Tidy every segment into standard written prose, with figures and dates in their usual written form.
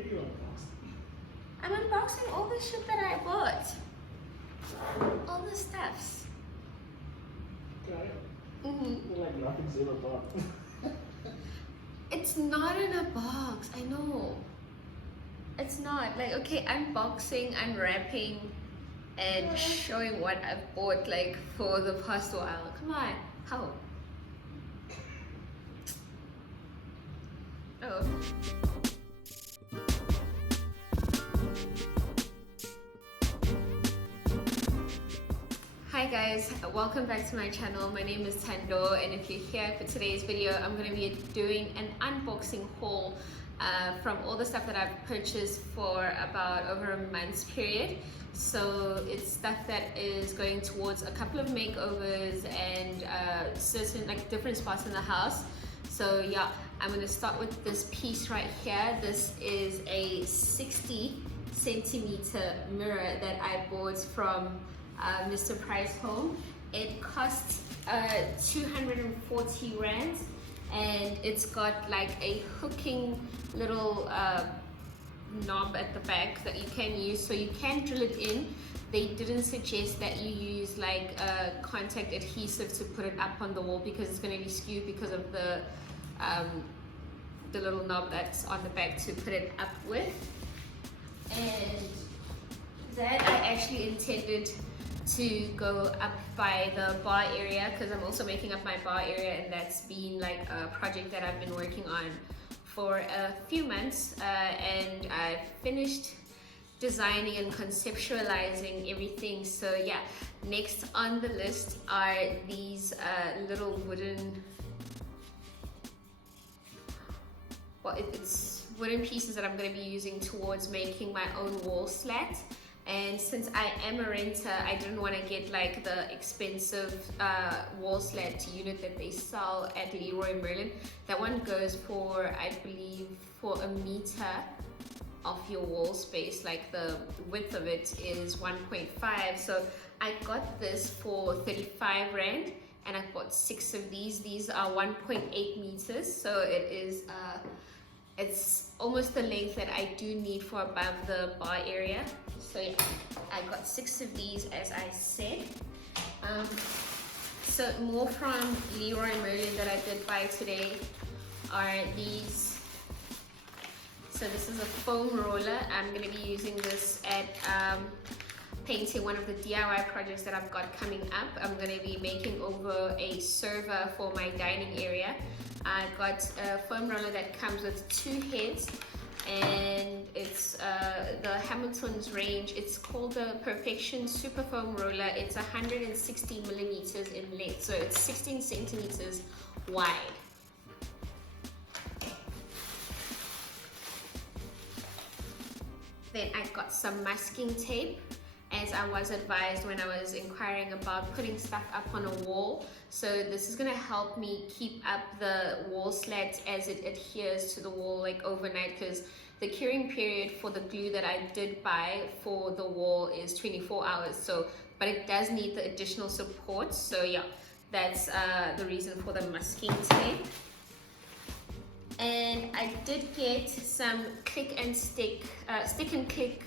What are you unboxing? I'm unboxing all the shit that I bought. All the stuffs. Got it? Mm-hmm. Like nothing's in a box. It's not in a box, I know. It's not. Like, okay, unboxing, unwrapping, and showing what I've bought like for the past while. Come on, how? Oh. Hi guys, welcome back to my channel. My name is Tando, and if you're here for today's video, I'm going to be doing an unboxing haul from all the stuff that I've purchased for about over a month's period. So it's stuff that is going towards a couple of makeovers and certain like different spots in the house. So yeah, I'm going to start with this piece right here. This is a 60cm mirror that I bought from Mr. Price Home. It costs 240 rand, and it's got like a hooking little knob at the back that you can use, so you can drill it in. They didn't suggest that you use like contact adhesive to put it up on the wall because it's going to be skewed because of the little knob that's on the back to put it up with. And that I actually intended to go up by the bar area because I'm also making up my bar area, and that's been like a project that I've been working on for a few months, and I finished designing and conceptualizing everything. So yeah, next on the list are these little wooden, well, it's wooden pieces that I'm going to be using towards making my own wall slat. And since I am a renter, I didn't want to get like the expensive wall slat unit that they sell at Leroy Merlin. That one goes for, I believe, for a meter of your wall space. Like the width of it is 1.5. So I got this for 35 rand, and I bought 6 of these. These are 1.8 meters. So it is, it's almost the length that I do need for above the bar area. So yeah, I got 6 of these, as I said. So more from Leroy Merlin that I did buy today are these. So this is a foam roller. I'm going to be using this at painting one of the DIY projects that I've got coming up. I'm going to be making over a server for my dining area. I got a foam roller that comes with 2 heads, and it's the Hamilton's range. It's called the Perfection Super Foam Roller. It's 160 millimeters in length, so it's 16 centimeters wide. Then I got some masking tape, as I was advised when I was inquiring about putting stuff up on a wall. So this is going to help me keep up the wall slat as it adheres to the wall like overnight, because the curing period for the glue that I did buy for the wall is 24 hours. So, but it does need the additional support. So yeah, that's the reason for the masking tape. And I did get some click and stick and click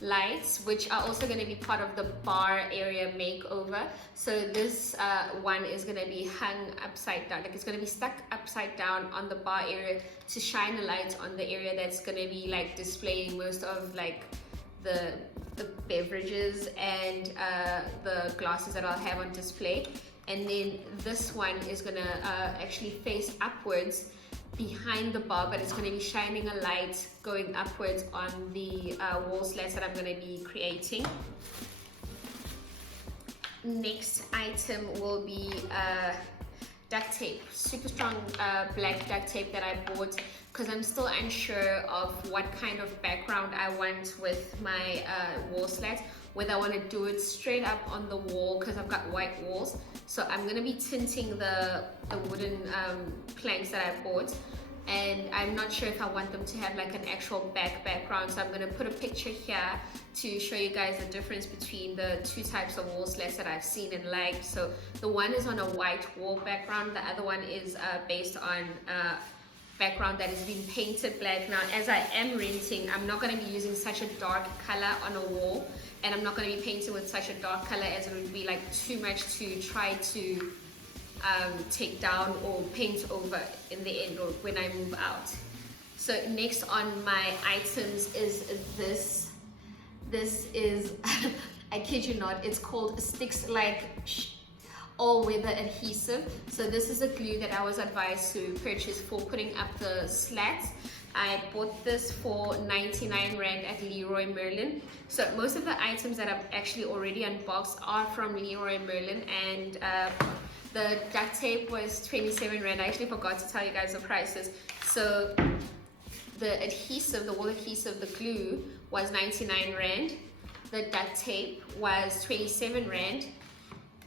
lights, which are also going to be part of the bar area makeover. So this one is going to be hung upside down, like it's going to be stuck upside down on the bar area to shine a light on the area that's going to be like displaying most of like the beverages and the glasses that I'll have on display. And then this one is going to actually face upwards behind the bar, but it's going to be shining a light going upwards on the wall slats that I'm going to be creating. Next item will be duct tape, super strong black duct tape that I bought because I'm still unsure of what kind of background I want with my wall slats, whether I want to do it straight up on the wall because I've got white walls. So I'm going to be tinting the wooden planks that I bought, and I'm not sure if I want them to have like an actual background. So I'm going to put a picture here to show you guys the difference between the 2 types of wall slats that I've seen and liked. So the one is on a white wall background, the other one is based on background that has been painted black. Now, as I am renting, I'm not going to be using such a dark color on a wall, and I'm not going to be painting with such a dark color as it would be like too much to try to take down or paint over in the end or when I move out. So next on my items is this. This is, I kid you not, it's called Sticks Like all-weather adhesive. So this is a glue that I was advised to purchase for putting up the slats. I bought this for 99 Rand at Leroy Merlin. So most of the items that I've actually already unboxed are from Leroy Merlin, and the duct tape was 27 Rand. I actually forgot to tell you guys the prices. So the adhesive, the wall adhesive, the glue was 99 Rand. The duct tape was 27 Rand.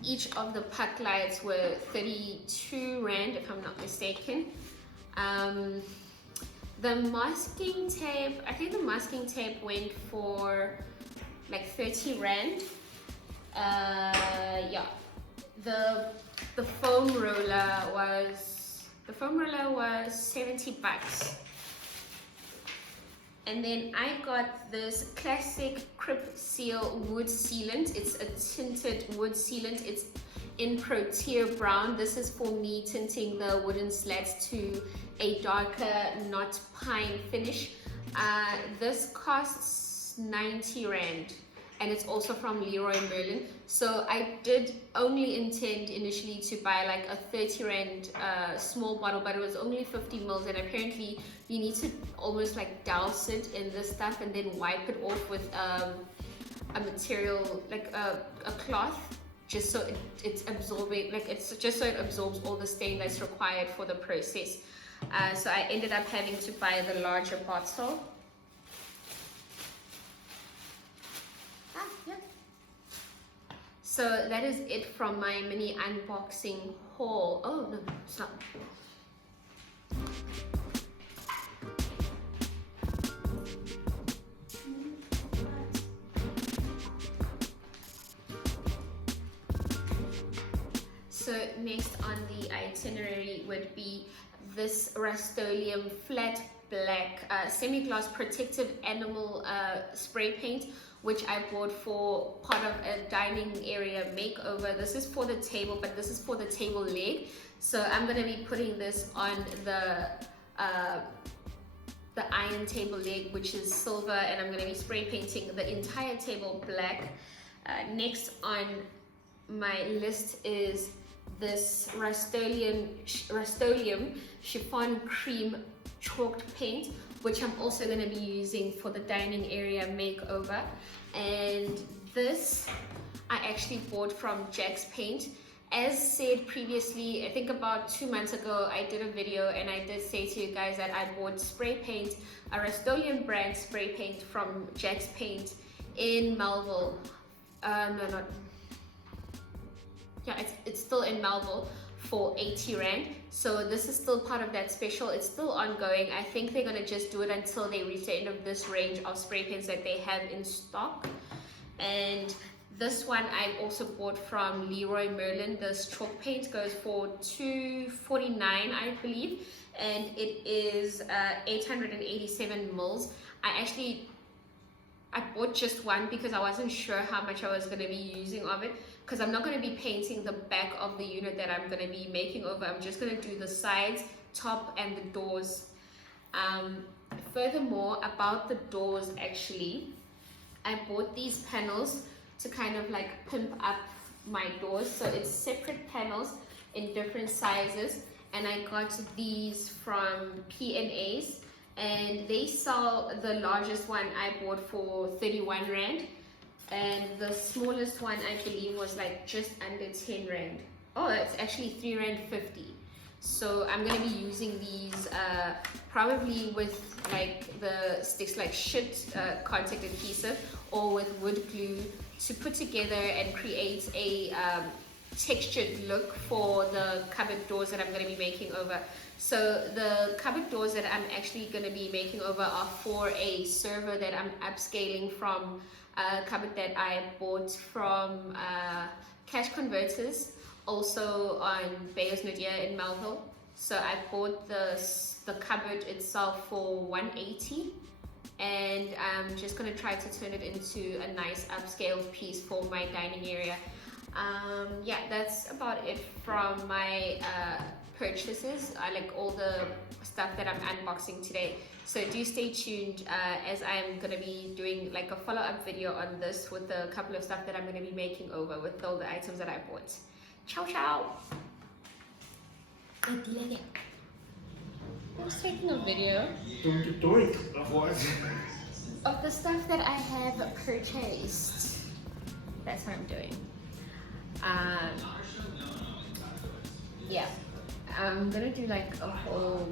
Each of the puck lights were 32 Rand, if I'm not mistaken. The masking tape, I think the masking tape went for like 30 Rand. Yeah. The foam roller was 70 bucks. And then I got this classic Crip Seal wood sealant. It's a tinted wood sealant. It's in Protea brown. This is for me tinting the wooden slats to a darker, not pine finish. This costs 90 Rand. And it's also from Leroy Merlin. So I did only intend initially to buy like a 30 Rand small bottle, but it was only 50 mils, and apparently you need to almost like douse it in this stuff and then wipe it off with a material like a cloth, just so it's absorbing, like it's just so it absorbs all the stain that's required for the process. So I ended up having to buy the larger bottle. So that is it from my mini unboxing haul. Oh no, it's not. So next on the itinerary would be this Rust-Oleum flat black semi-gloss protective animal spray paint, which I bought for part of a dining area makeover. This is for the table, but this is for the table leg. So I'm going to be putting this on the iron table leg, which is silver, and I'm going to be spray painting the entire table black. Next on my list is this Rust-Oleum chiffon cream chalked paint, which I'm also going to be using for the dining area makeover. And this I actually bought from Jack's Paint. As said previously, I think about 2 months ago, I did a video and I did say to you guys that I bought spray paint, a Rust-Oleum brand spray paint from Jack's Paint in Melville. It's still in Melville for 80 Rand. So this is still part of that special. It's still ongoing. I think they're going to just do it until they reach the end of this range of spray paints that they have in stock. And this one I also bought from Leroy Merlin. This chalk paint goes for $249, I believe, and it is 887 mils. I bought just one because I wasn't sure how much I was going to be using of it, because I'm not going to be painting the back of the unit that I'm going to be making over. I'm just going to do the sides, top, and the doors. Furthermore, about the doors, actually, I bought these panels to kind of like pimp up my doors. So it's separate panels in different sizes, and I got these from P&A's, and they sell the largest one I bought for 31 Rand. And the smallest one I believe was like just under 10 Rand. Oh, it's actually 3 Rand 50. So I'm gonna be using these probably with like the Sticks Like Shit contact adhesive or with wood glue to put together and create a textured look for the cupboard doors that I'm going to be making over. So the cupboard doors that I'm actually going to be making over are for a server that I'm upscaling from a cupboard that I bought from Cash Converters, also on Bayers Nadia in Melville. So I bought the the cupboard itself for 180, and I'm just gonna try to turn it into a nice upscale piece for my dining area. Yeah, that's about it from my purchases. I like all the stuff that I'm unboxing today, so do stay tuned as I'm gonna be doing like a follow-up video on this with a couple of stuff that I'm gonna be making over with all the items that I bought. Ciao ciao. I was taking a video of the stuff that I have purchased. That's what I'm doing. Yeah, I'm gonna do like a whole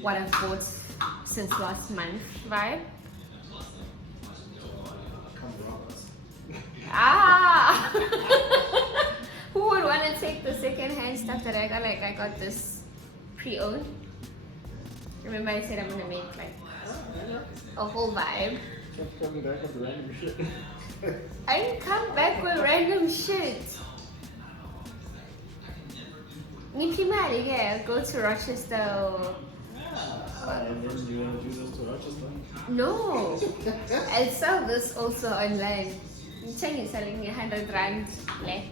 what I've bought since last month vibe. Ah! Who would want to take the second-hand stuff that I got? Like I got this pre-owned. Remember I said I'm gonna make like a whole vibe. I didn't come back with random shit. Nipimali, yeah, I'll go to Rochester. And then you want to do this to Rochester? No, I'll sell this also online. You're selling me 100 rand left.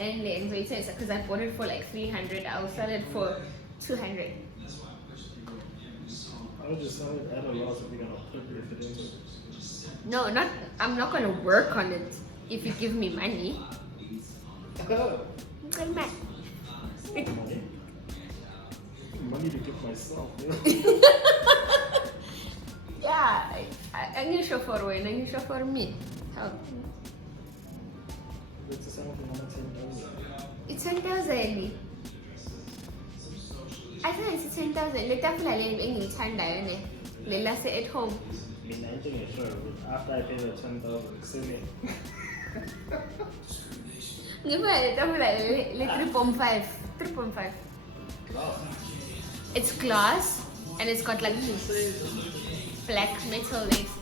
And then because I bought it for like 300, I'll sell it for 200. I would just sell it at a loss if you're gonna flip it if it is. No, not. I'm not gonna work on it if you give me money. Money? Money to give myself. Yeah, I'm gonna show for when I'm gonna show for me. How? It's the same thing on 10,000. It's 10,000. I think it's 10,000. Let that fly in the time down there. Let us sit at home. I mean, I think it's sure, but after I pay the 10,000, send me. Give me like 3.5. 3.5. It's glass and it's got like black metal legs.